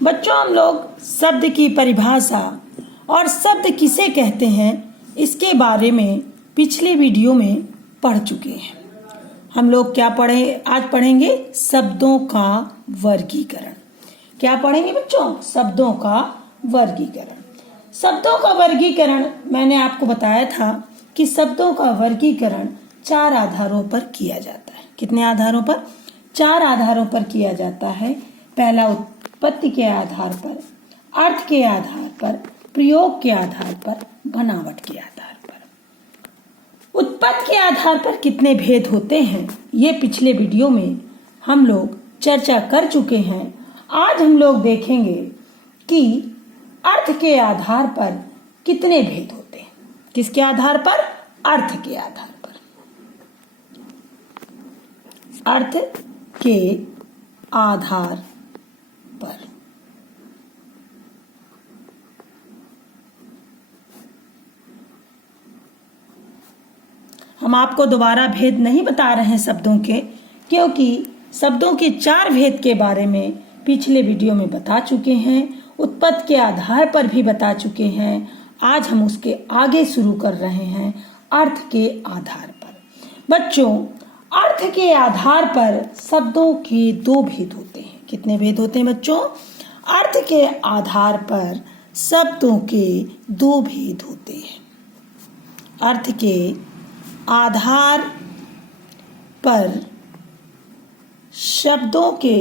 बच्चों, हम लोग शब्द की परिभाषा और शब्द किसे कहते हैं इसके बारे में पिछले वीडियो में पढ़ चुके हैं। हम लोग क्या पढ़े? आज पढ़ेंगे शब्दों का वर्गीकरण। क्या पढ़ेंगे बच्चों? शब्दों का वर्गीकरण। शब्दों का वर्गीकरण मैंने आपको बताया था कि शब्दों का वर्गीकरण 4 आधारों पर किया जाता है। कितने आधारों पर? 4 आधारों पर किया जाता है। पहला उत्पत्ति के आधार पर, अर्थ के आधार पर, प्रयोग के आधार पर, बनावट के आधार पर। उत्पत्ति के आधार पर कितने भेद होते हैं ये पिछले वीडियो में हम लोग चर्चा कर चुके हैं। आज हम लोग देखेंगे कि अर्थ के आधार पर कितने भेद होते हैं। किसके आधार पर? अर्थ के आधार पर। अर्थ के आधार पर। हम आपको दोबारा भेद नहीं बता रहे हैं शब्दों के, क्योंकि शब्दों के 4 भेद के बारे में पिछले वीडियो में बता चुके हैं। उत्पत्ति के आधार पर भी बता चुके हैं। आज हम उसके आगे शुरू कर रहे हैं अर्थ के आधार पर। बच्चों, अर्थ के आधार पर शब्दों के 2 भेद होते हैं। कितने भेद होते हैं बच्चों? अर्थ के आधार पर शब्दों के 2 भेद होते हैं। अर्थ के आधार पर शब्दों के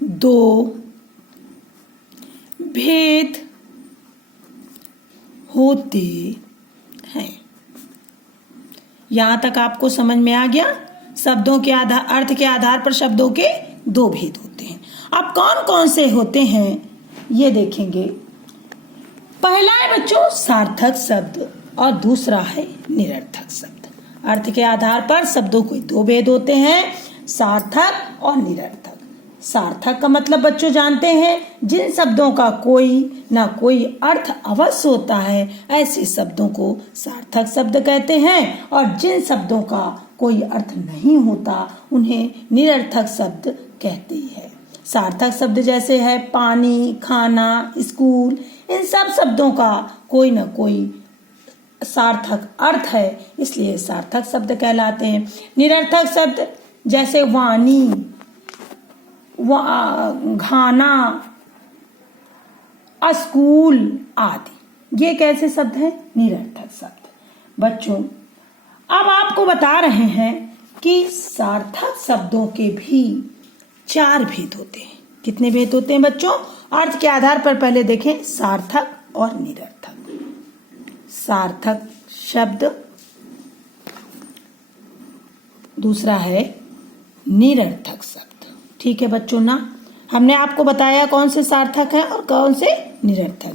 दो भेद होते हैं। यहां तक आपको समझ में आ गया? शब्दों के आधार, अर्थ के आधार पर शब्दों के 2 भेद होते हैं। अब कौन कौन से होते हैं ये देखेंगे। पहला है बच्चों सार्थक शब्द और दूसरा है निरर्थक शब्द। अर्थ के आधार पर शब्दों के 2 भेद होते हैं, सार्थक और निरर्थक। सार्थक का मतलब बच्चों जानते हैं, जिन शब्दों का कोई ना कोई अर्थ अवश्य होता है, ऐसे शब्दों को सार्थक शब्द कहते हैं। और जिन शब्दों का कोई अर्थ नहीं होता उन्हें निरर्थक शब्द कहते हैं। सार्थक शब्द जैसे है पानी, खाना, स्कूल, इन सब शब्दों का कोई ना कोई सार्थक अर्थ है, इसलिए सार्थक शब्द कहलाते हैं। निरर्थक शब्द जैसे वाणी, घाना, स्कूल आदि, ये कैसे शब्द हैं? निरर्थक शब्द। बच्चों, अब आपको बता रहे हैं कि सार्थक शब्दों के भी 4 भेद होते हैं। कितने भेद होते हैं बच्चों? अर्थ के आधार पर पहले देखें सार्थक और निरर्थक। सार्थक शब्द, दूसरा है निरर्थक शब्द। ठीक है बच्चों ना, हमने आपको बताया कौन से सार्थक है और कौन से निरर्थक।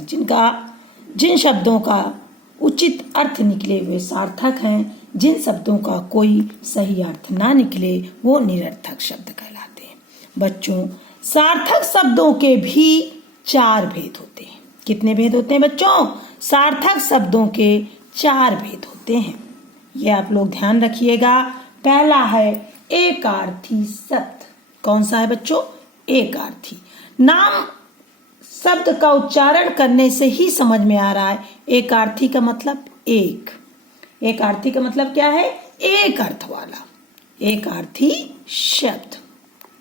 जिन शब्दों का उचित अर्थ निकले वे सार्थक हैं, जिन शब्दों का कोई सही अर्थ ना निकले वो निरर्थक शब्द कहलाते हैं। बच्चों, सार्थक शब्दों के भी 4 भेद होते हैं। कितने भेद होते हैं बच्चों? सार्थक शब्दों के 4 भेद होते हैं। ये आप लोग ध्यान रखिएगा। पहला है एकार्थी शब्द। कौन सा है बच्चों? एकार्थी। नाम शब्द का उच्चारण करने से ही समझ में आ रहा है। एकार्थी का मतलब एक। एकार्थी का मतलब क्या है? एक अर्थ वाला। एकार्थी शब्द।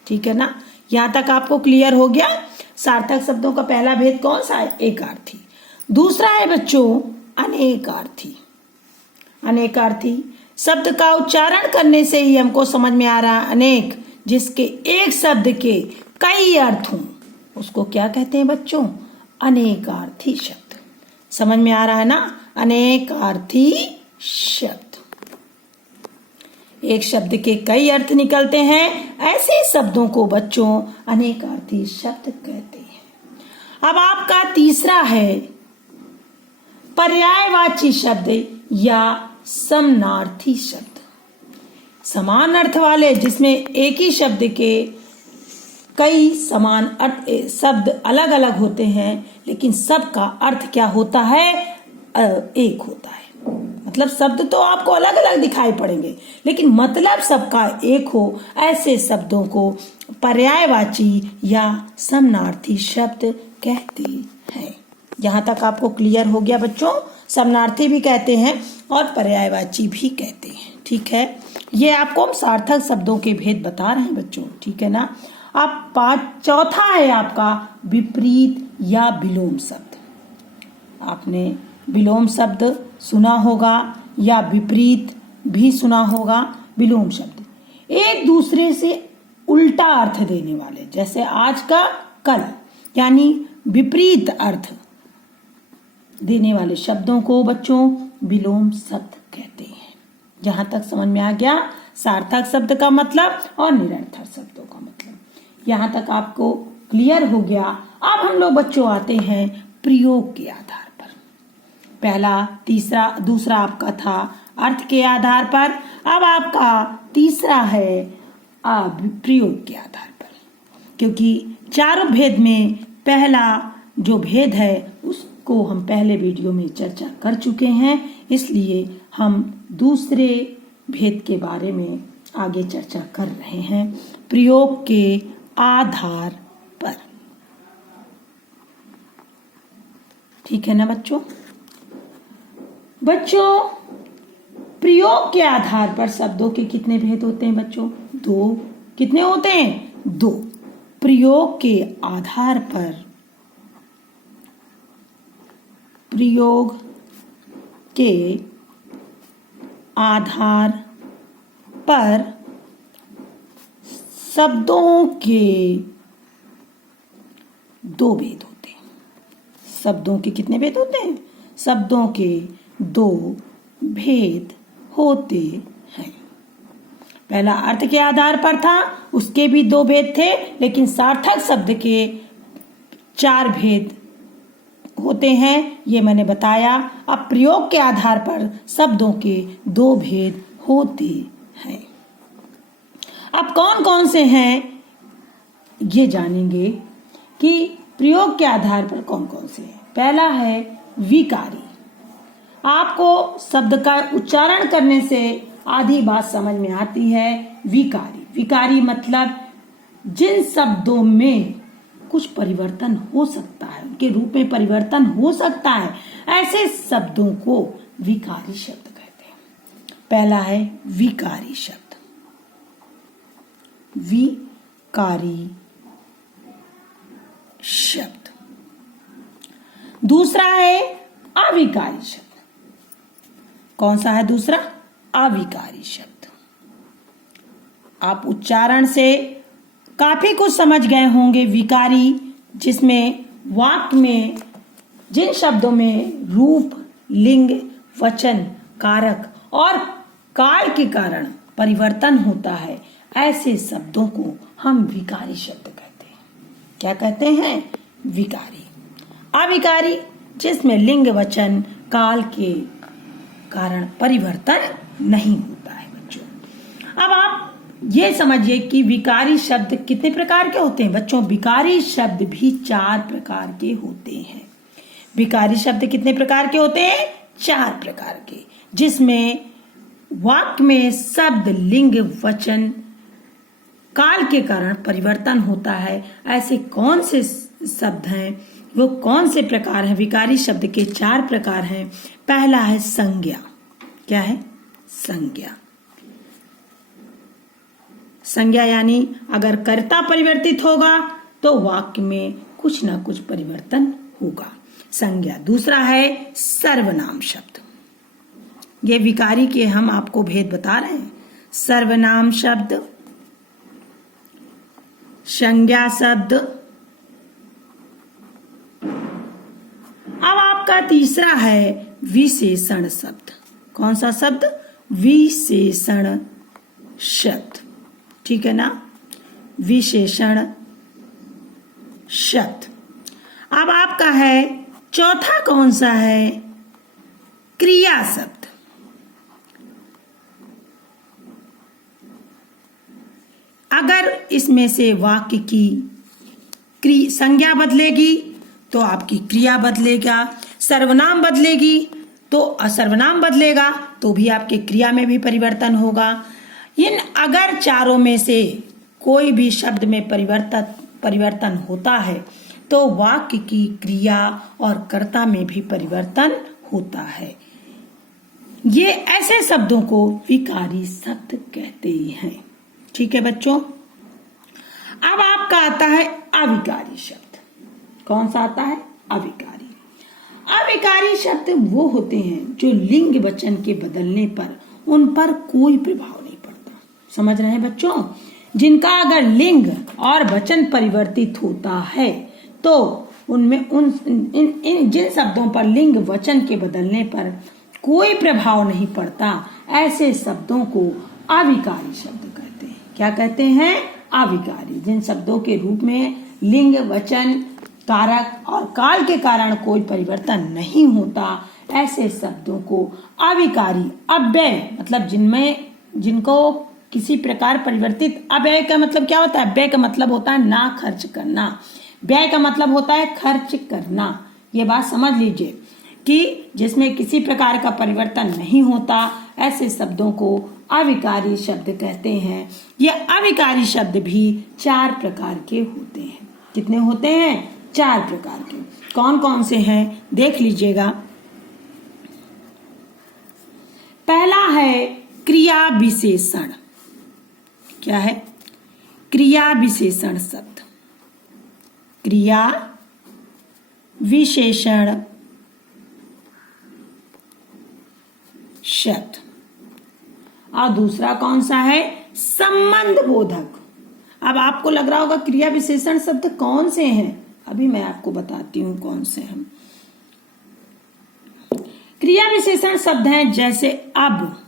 ठीक है ना? यहां तक आपको क्लियर हो गया? सार्थक शब्दों का पहला भेद कौन सा है? एकार्थी। दूसरा है बच्चों अनेकार्थी। अनेकार्थी शब्द का उच्चारण करने से ही हमको समझ में आ रहा है अनेक, जिसके एक शब्द के कई अर्थ हों, उसको क्या कहते हैं बच्चों? अनेकार्थी शब्द। समझ में आ रहा है ना? अनेकार्थी शब्द। एक शब्द के कई अर्थ निकलते हैं, ऐसे शब्दों को बच्चों अनेकार्थी शब्द कहते हैं। अब आपका तीसरा है पर्यायवाची शब्द या समानार्थी शब्द। समान अर्थ वाले, जिसमें एक ही शब्द के कई समान अर्थ, शब्द अलग अलग होते हैं लेकिन सबका अर्थ क्या होता है? एक होता है। मतलब शब्द तो आपको अलग अलग दिखाई पड़ेंगे, लेकिन मतलब सबका एक हो, ऐसे शब्दों को पर्यायवाची या समानार्थी शब्द कहते हैं। यहाँ तक आपको क्लियर हो गया बच्चों? समानार्थी भी कहते हैं और पर्यायवाची भी कहते हैं। ठीक है, ये आपको हम सार्थक शब्दों के भेद बता रहे हैं बच्चों। ठीक है ना। अब चौथा है आपका विपरीत या विलोम शब्द। आपने विलोम शब्द सुना होगा या विपरीत भी सुना होगा। विलोम शब्द एक दूसरे से उल्टा अर्थ देने वाले, जैसे आज का कल, यानी विपरीत अर्थ देने वाले शब्दों को बच्चों विलोम शब्द कहते हैं। जहां तक समझ में आ गया सार्थक शब्द का मतलब और निरर्थक शब्दों का मतलब, यहां तक आपको क्लियर हो गया। अब हम लोग बच्चों आते हैं प्रयोग के आधार पर। पहला दूसरा आपका था अर्थ के आधार पर, अब आपका तीसरा है प्रयोग के आधार पर। क्योंकि चारों भेद में पहला जो भेद है उसको हम पहले वीडियो में चर्चा कर चुके हैं, इसलिए हम दूसरे भेद के बारे में आगे चर्चा कर रहे हैं, प्रयोग के आधार पर। ठीक है ना बच्चों? प्रयोग के आधार पर शब्दों के कितने भेद होते हैं बच्चों? 2। कितने होते हैं? 2। प्रयोग के आधार पर, प्रयोग के आधार पर शब्दों के 2 भेद होते हैं। शब्दों के कितने भेद होते हैं? शब्दों के 2 भेद होते हैं। पहला अर्थ के आधार पर था, उसके भी 2 भेद थे, लेकिन सार्थक शब्द के 4 भेद होते हैं, ये मैंने बताया। अब प्रयोग के आधार पर शब्दों के 2 भेद होते हैं। अब कौन कौन से हैं ये जानेंगे कि प्रयोग के आधार पर कौन कौन से हैं। पहला है विकारी। आपको शब्द का उच्चारण करने से आधी बात समझ में आती है। विकारी मतलब जिन शब्दों में कुछ परिवर्तन हो सकता है, उनके रूप में परिवर्तन हो सकता है, ऐसे शब्दों को विकारी शब्द कहते हैं। पहला है विकारी शब्द, विकारी शब्द। दूसरा है अविकारी शब्द। कौन सा है दूसरा? अविकारी शब्द। आप उच्चारण से काफी कुछ समझ गए होंगे। विकारी जिसमें वाक्य में जिन शब्दों में रूप, लिंग, वचन, कारक और काल के कारण परिवर्तन होता है, ऐसे शब्दों को हम विकारी शब्द कहते हैं। क्या कहते हैं? विकारी। अविकारी जिसमें लिंग, वचन, काल के कारण परिवर्तन नहीं होता है बच्चों। अब आप ये समझिए कि विकारी शब्द कितने प्रकार के होते हैं बच्चों? विकारी शब्द भी 4 प्रकार के होते हैं। विकारी शब्द कितने प्रकार के होते हैं? 4 प्रकार के, जिसमें वाक्य में शब्द, लिंग, वचन, काल के कारण परिवर्तन होता है। ऐसे कौन से शब्द हैं, वो कौन से प्रकार हैं? विकारी शब्द के 4 प्रकार हैं। पहला है संज्ञा। क्या है? संज्ञा। संज्ञा यानी अगर कर्ता परिवर्तित होगा तो वाक्य में कुछ ना कुछ परिवर्तन होगा, संज्ञा। दूसरा है सर्वनाम शब्द। ये विकारी के हम आपको भेद बता रहे हैं। सर्वनाम शब्द, संज्ञा शब्द। अब आपका तीसरा है विशेषण शब्द। कौन सा शब्द? विशेषण शब्द। ठीक है ना? विशेषण शब्द। अब आपका है चौथा कौन सा है? क्रिया शब्द। अगर इसमें से वाक्य की संज्ञा बदलेगी तो आपकी क्रिया बदलेगा, सर्वनाम बदलेगी तो सर्वनाम बदलेगा तो भी आपके क्रिया में भी परिवर्तन होगा। इन अगर चारों में से कोई भी शब्द में परिवर्तन होता है तो वाक्य की क्रिया और कर्ता में भी परिवर्तन होता है। ये ऐसे शब्दों को विकारी शब्द कहते हैं। ठीक है बच्चों। अब आपका आता है अविकारी शब्द। कौन सा आता है? अविकारी। अविकारी शब्द वो होते हैं जो लिंग वचन के बदलने पर उन पर कोई प्रभाव नहीं पड़ता। समझ रहे हैं बच्चों? जिनका अगर लिंग और वचन परिवर्तित होता है तो उनमें जिन शब्दों पर लिंग वचन के बदलने पर कोई प्रभाव नहीं पड़ता, ऐसे शब्दों को अविकारी शब्द कहते हैं। क्या कहते हैं? अविकारी। जिन शब्दों के रूप में लिंग वचन कारक और काल के कारण कोई परिवर्तन नहीं होता, ऐसे शब्दों को अविकारी अव्यय मतलब जिनको किसी प्रकार परिवर्तित। अव्यय का मतलब क्या होता है? व्यय का मतलब होता है ना खर्च करना, व्यय का मतलब होता है खर्च करना। ये बात समझ लीजिए कि जिसमें किसी प्रकार का परिवर्तन नहीं होता, ऐसे शब्दों को अविकारी शब्द कहते हैं। ये अविकारी शब्द भी 4 प्रकार के होते हैं। कितने होते हैं? 4 प्रकार के। कौन कौन से हैं देख लीजिएगा। पहला है क्रिया विशेषण। क्या है? क्रिया विशेषण शब्द। क्रिया विशेषण शब्द। और दूसरा कौन सा है? संबंध बोधक। अब आपको लग रहा होगा क्रिया विशेषण शब्द कौन से हैं? अभी मैं आपको बताती हूं कौन से हैं। क्रिया विशेषण शब्द हैं जैसे अब।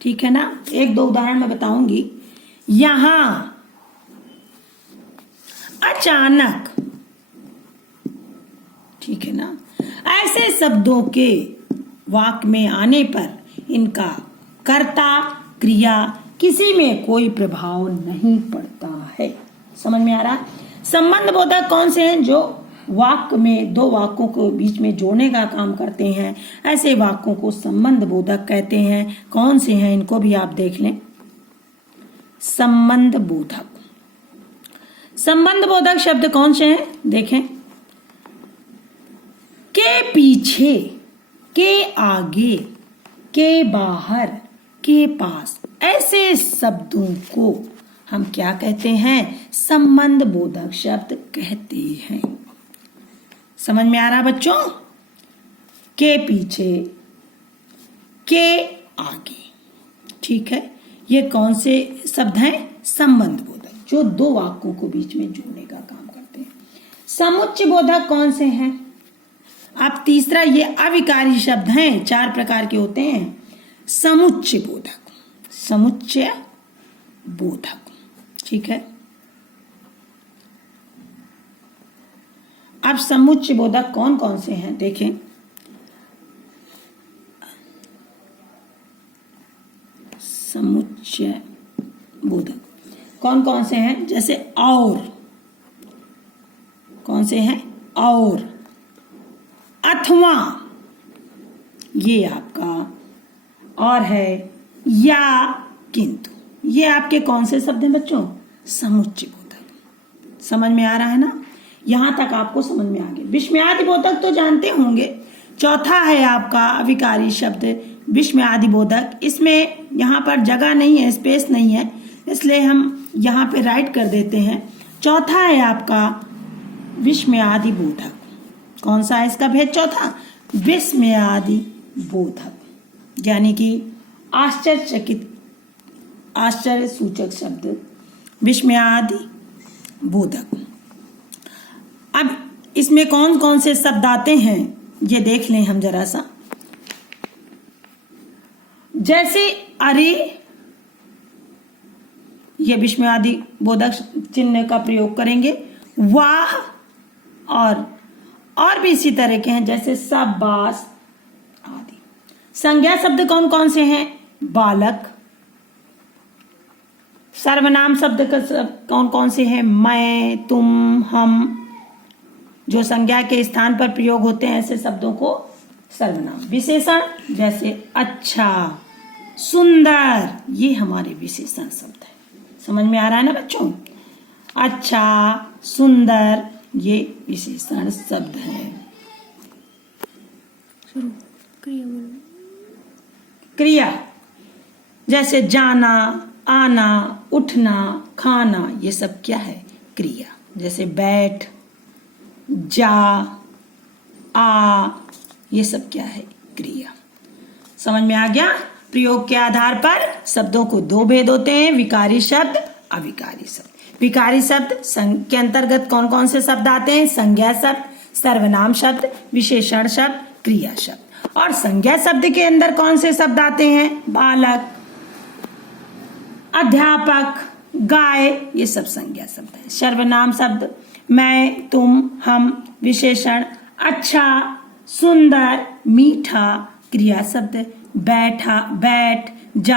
ठीक है ना? 1-2 उदाहरण मैं बताऊंगी। यहां, अचानक। ठीक है ना? ऐसे शब्दों के वाक्य में आने पर इनका कर्ता क्रिया किसी में कोई प्रभाव नहीं पड़ता है। समझ में आ रहा? संबंध बोधक कौन से हैं? जो वाक्य में 2 वाक्यों को बीच में जोड़ने का काम करते हैं, ऐसे वाक्यों को संबंध बोधक कहते हैं। कौन से हैं इनको भी आप देख लें। संबंध बोधक। संबंध बोधक शब्द कौन से हैं देखें। के पीछे, के आगे, के बाहर, के पास, ऐसे शब्दों को हम क्या कहते हैं? संबंध बोधक शब्द कहते हैं। समझ में आ रहा बच्चों? के पीछे, के आगे। ठीक है? ये कौन से शब्द हैं? संबंध बोधक, जो 2 वाक्यों को बीच में जोड़ने का काम करते हैं। समुच्चय बोधक कौन से हैं? अब तीसरा, ये अविकारी शब्द हैं, 4 प्रकार के होते हैं। समुच्चय बोधक, समुच्चय बोधक। ठीक है? अब समुच्चय बोधक कौन कौन से हैं देखें। समुच्चय बोधक कौन कौन से हैं? जैसे और। कौन से हैं? और, अथवा, ये आपका और है, या, किंतु। ये आपके कौन से शब्द हैं बच्चों? समुच्चय बोधक। समझ में आ रहा है ना? यहां तक आपको समझ में आ गया। विस्मयादि बोधक तो जानते होंगे। चौथा है आपका अविकारी शब्द विस्मयादि बोधक। इसमें यहां पर जगह नहीं है, स्पेस नहीं है, इसलिए हम यहां पे राइट कर देते हैं। चौथा है आपका विस्मयादि बोधक। कौन सा है इसका भेद? चौथा, विस्मयादि बोधक, यानी कि आश्चर्यचकित, आश्चर्य सूचक शब्द विस्मयादि बोधक। अब इसमें कौन कौन से शब्द आते हैं ये देख लें हम जरा सा। जैसे अरे, ये विस्मयादि बोधक चिन्ह का प्रयोग करेंगे। वाह, और भी इसी तरह के हैं, जैसे शाबाश आदि। संज्ञा शब्द कौन कौन से हैं? बालक। सर्वनाम शब्द कौन कौन से हैं? मैं, तुम, हम। जो संज्ञा के स्थान पर प्रयोग होते हैं ऐसे शब्दों को सर्वनाम। विशेषण जैसे अच्छा, सुंदर, ये हमारे विशेषण शब्द है। समझ में आ रहा है ना बच्चों? अच्छा, सुंदर, ये विशेषण शब्द है। क्रिया जैसे जाना, आना, उठना, खाना, ये सब क्या है? क्रिया। जैसे बैठ, जा, आ, ये सब क्या है? क्रिया। समझ में आ गया? प्रयोग के आधार पर शब्दों को दो भेद होते हैं, विकारी शब्द, अविकारी शब्द। विकारी शब्द के अंतर्गत कौन कौन से शब्द आते हैं? संज्ञा शब्द, सर्वनाम शब्द, विशेषण शब्द, क्रिया शब्द। और संज्ञा शब्द के अंदर कौन से शब्द आते हैं? बालक, अध्यापक, गाय, ये सब संज्ञा शब्द है। सर्वनाम शब्द मैं, तुम, हम। विशेषण अच्छा, सुंदर, मीठा। क्रिया शब्द बैठा, बैठ, जा,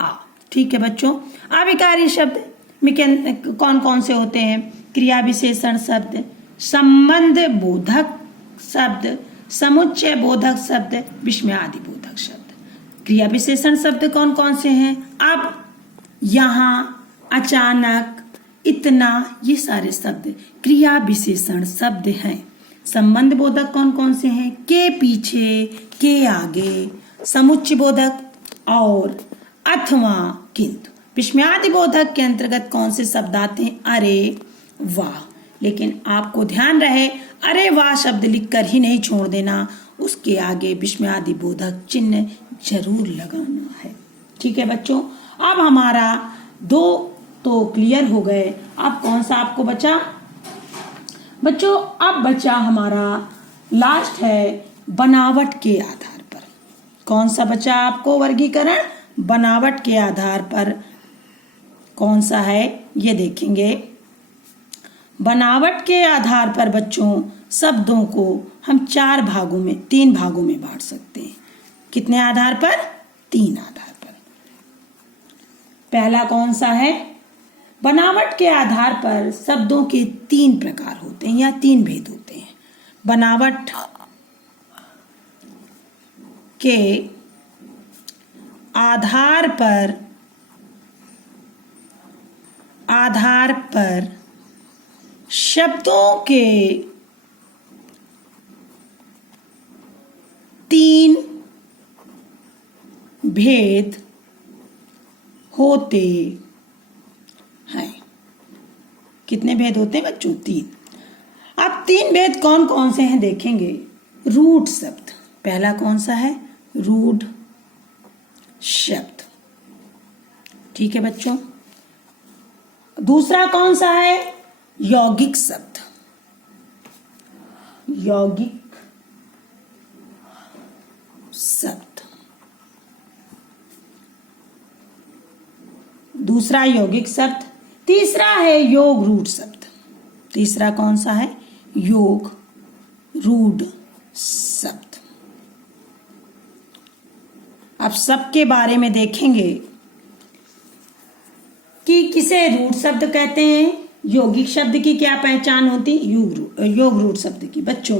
आ। ठीक है बच्चों। अविकारी शब्द में कौन कौन से होते हैं? क्रिया विशेषण शब्द, संबंध बोधक शब्द, समुच्चय बोधक शब्द, विस्मयादि बोधक शब्द। क्रिया विशेषण शब्द कौन कौन से हैं? अब, यहाँ, अचानक, इतना, ये सारे शब्द क्रिया विशेषण शब्द हैं। संबंध बोधक कौन कौन से हैं? के पीछे, के आगे, समुच्चय बोधक और, अथवा, किंतु। विस्मयादि बोधक के अंतर्गत कौन से शब्द आते हैं? अरे, वाह। लेकिन आपको ध्यान रहे, अरे वाह शब्द लिखकर ही नहीं छोड़ देना, उसके आगे विस्मयादि बोधक चिन्ह जरूर लगाना है। ठीक है बच्चों। अब हमारा दो तो क्लियर हो गए। अब कौन सा आपको बचा बच्चों? अब बचा हमारा लास्ट है बनावट के आधार पर। कौन सा बचा आपको वर्गीकरण? बनावट के आधार पर कौन सा है ये देखेंगे। बनावट के आधार पर बच्चों शब्दों को हम तीन भागों में बांट सकते हैं। कितने आधार पर? 3 आधार पर। पहला कौन सा है? बनावट के आधार पर शब्दों के 3 प्रकार होते हैं या 3 भेद होते हैं। बनावट के आधार पर शब्दों के 3 भेद होते हैं। कितने भेद होते हैं बच्चों? 3। अब 3 भेद कौन कौन से हैं देखेंगे। रूढ़ शब्द, पहला कौन सा है? रूढ़ शब्द। ठीक है बच्चों। दूसरा कौन सा है? यौगिक शब्द। यौगिक शब्द, दूसरा यौगिक शब्द। तीसरा है योग रूढ़ शब्द। तीसरा कौन सा है? योग रूढ़ शब्द। अब सबके बारे में देखेंगे कि किसे रूढ़ शब्द कहते हैं, यौगिक शब्द की क्या पहचान होती? योग रूढ़ शब्द की। बच्चों,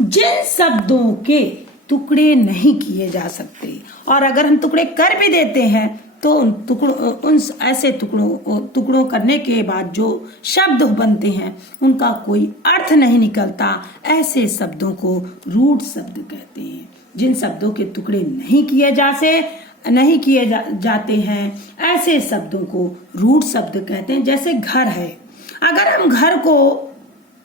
जिन शब्दों के टुकड़े नहीं किए जा सकते और अगर हम टुकड़े कर भी देते हैं तो उन ऐसे टुकड़ों करने के बाद जो शब्द बनते हैं उनका कोई अर्थ नहीं निकलता, ऐसे शब्दों को रूढ़ शब्द कहते हैं। जिन शब्दों के टुकड़े नहीं किए जाते हैं ऐसे शब्दों को रूढ़ शब्द कहते हैं। जैसे घर है, अगर हम घर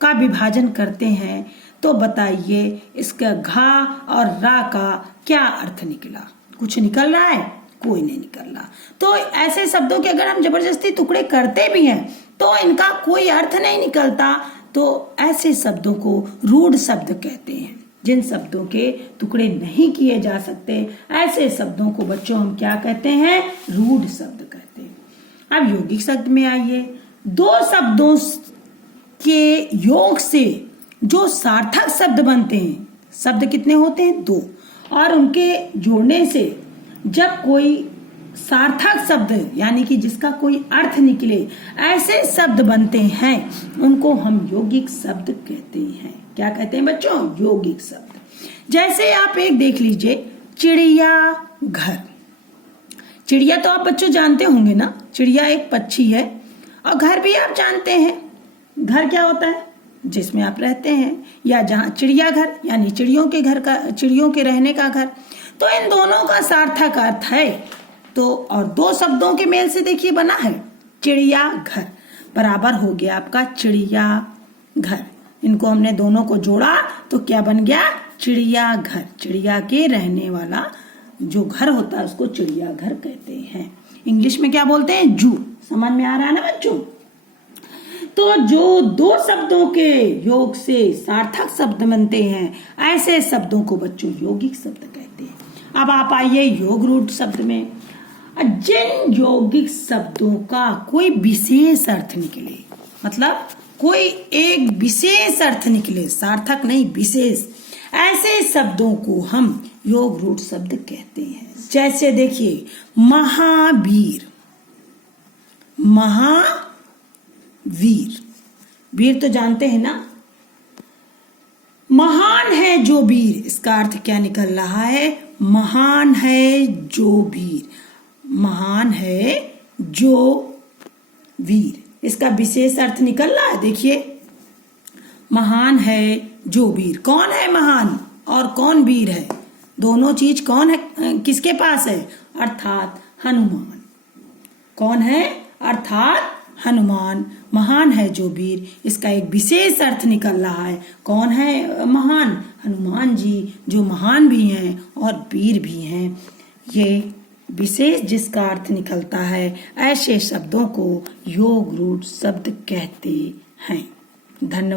का विभाजन करते हैं तो बताइए इसका घा और रा का क्या अर्थ निकला? कुछ निकल रहा है? कोई नहीं निकल रहा। तो ऐसे शब्दों के अगर हम जबरदस्ती टुकड़े करते भी हैं तो इनका कोई अर्थ नहीं निकलता, तो ऐसे शब्दों को रूढ़ शब्द कहते हैं। जिन शब्दों के टुकड़े नहीं किए जा सकते ऐसे शब्दों को बच्चों हम क्या कहते हैं? रूढ़ शब्द कहते हैं। अब यौगिक शब्द में आइए। 2 शब्दों के योग से जो सार्थक शब्द बनते हैं, शब्द कितने होते हैं? 2, और उनके जोड़ने से जब कोई सार्थक शब्द यानी कि जिसका कोई अर्थ निकले ऐसे शब्द बनते हैं उनको हम यौगिक शब्द कहते हैं। क्या कहते हैं बच्चों? यौगिक शब्द। जैसे आप एक देख लीजिए, चिड़िया घर। चिड़िया तो आप बच्चों जानते होंगे ना, चिड़िया एक पक्षी है। और घर भी आप जानते हैं, घर क्या होता है, जिसमें आप रहते हैं, या जहाँ चिड़िया घर यानी चिड़ियों के घर का, चिड़ियों के रहने का घर। तो इन दोनों का सार्थक अर्थ है तो, और दो शब्दों के मेल से देखिए बना है चिड़िया घर, बराबर हो गया आपका चिड़िया घर। इनको हमने दोनों को जोड़ा तो क्या बन गया, चिड़िया घर। चिड़िया के रहने वाला जो घर होता है उसको चिड़िया घर कहते हैं। इंग्लिश में क्या बोलते हैं, जू। समझ में आ रहा है ना बच्चों। तो जो दो शब्दों के योग से सार्थक शब्द बनते हैं, ऐसे शब्दों को बच्चों यौगिक शब्द कहते हैं। अब आप आइए योग रूढ़ शब्द में। जिन यौगिक शब्दों का कोई विशेष अर्थ निकले, मतलब कोई एक विशेष अर्थ निकले, सार्थक नहीं विशेष, ऐसे शब्दों को हम योग रूढ़ शब्द कहते हैं। जैसे देखिए, महावीर। महावीर, वीर तो जानते हैं ना, महान है जो वीर, इसका अर्थ क्या निकल रहा है, महान है जो वीर। महान है जो वीर, इसका विशेष अर्थ निकल रहा है। देखिए, महान है जो वीर। कौन है महान और कौन वीर है, दोनों चीज कौन है, किसके पास है, अर्थात हनुमान। कौन है, अर्थात हनुमान। महान है जो वीर, इसका एक विशेष अर्थ निकल रहा है। कौन है महान, हनुमान जी, जो महान भी हैं और वीर भी हैं। ये विशेष जिसका अर्थ निकलता है, ऐसे शब्दों को योग रूढ़ शब्द कहते हैं। धन्यवाद।